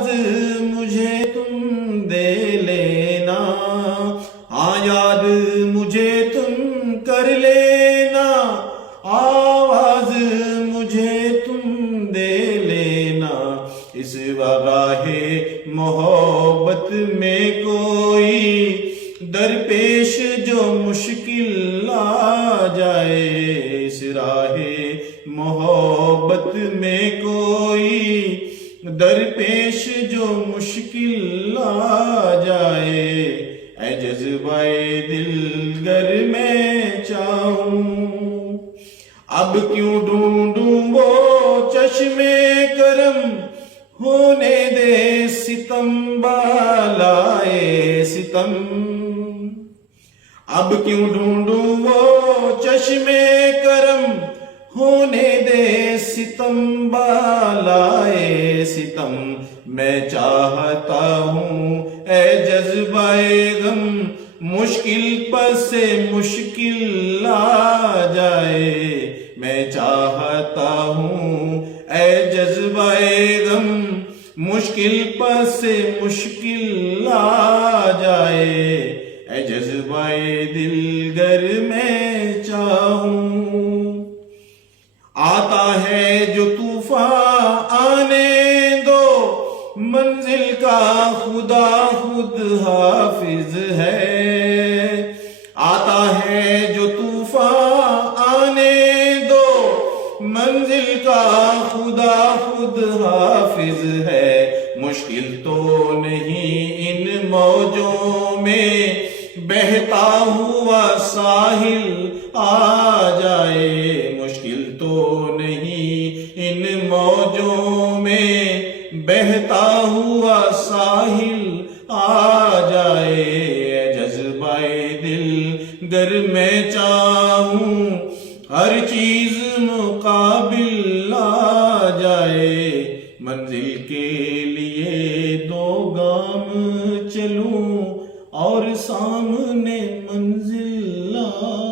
آواز مجھے تم دے لینا، ہاں یاد مجھے تم کر لینا، آواز مجھے تم دے لینا، اس راہ محبت میں کوئی درپیش جو مشکل آ جائے، اس راہ محبت میں کوئی درپیش جو مشکل آ جائے، اے جذبہ دل گر میں چاہوں، اب کیوں ڈھونڈوں وہ چشمے کرم، ہونے دے ستم بالائے ستم، اب کیوں ڈھونڈوں وہ چشمے کرم، ہونے دے ستم بالائے ستم، میں چاہتا ہوں اے جذبہ غم مشکل پر سے مشکل آ جائے، میں چاہتا ہوں اے جذبہ غم مشکل پر سے مشکل آ جائے، اے جذبہ دل گر میں چاہوں، آتا ہے جو طوفان آنے دو، منزل کا خدا خود حافظ ہے، آتا ہے جو طوفان آنے دو، منزل کا خدا خود حافظ ہے، مشکل تو نہیں ان موجوں میں بہتا ہوا ساحل آ جائے، مشکل تو نہیں ان موجوں میں بہتا ہوا ساحل آ جائے، اے جذبہ دل گر میں چاہوں ہر چیز مقابل آ جائے، منزل کے لیے دو گام چلوں اور سامنے منزل آ